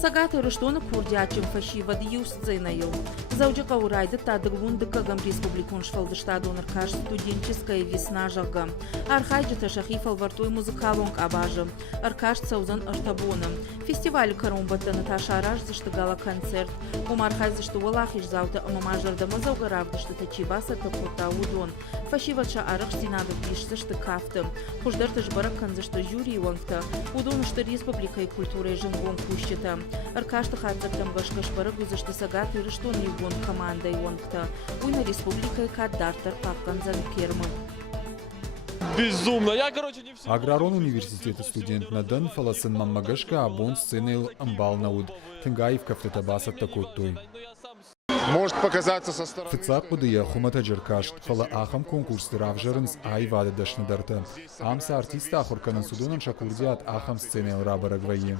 Сагата Рыштона Курдячим фашива дьюс ценаил. Заудяка урайда тадыгун дыкагам республикун шфалдыштадон аркаш студенческая весна жага. Архайджита шахифал вартуй музыкалонг абажа. Аркаш цаузан артабоном. Фестиваль карумбата Наташа Араш заштыгала концерт. Умархай заштуалахиш заута амамажарда мазаугарав заштыта чибаса такота удон. Фашивача арах стенада биш заштыкафта. Хуждартыш баракан зашта жюри вангта. Удон что республика и культура и жингон кущета. Аркашта хадзактам башкаш барагу зашта сагат и рыштон югон команда и вангта. Уйна республика и каддартар папкан занкерма. Безумно. Аграрон университета студент надан фаласын маммагашка абон сценил амбалнауд. Тынгаев кафтетабаса такоттой. Может показаться со стороны... Фицак подыя хумата джеркашт, фала ахам конкурс равжарынс айвады дашнадарта. Амса артиста ахурканын судунан шакурдиат ахам сценил рабарагвайи.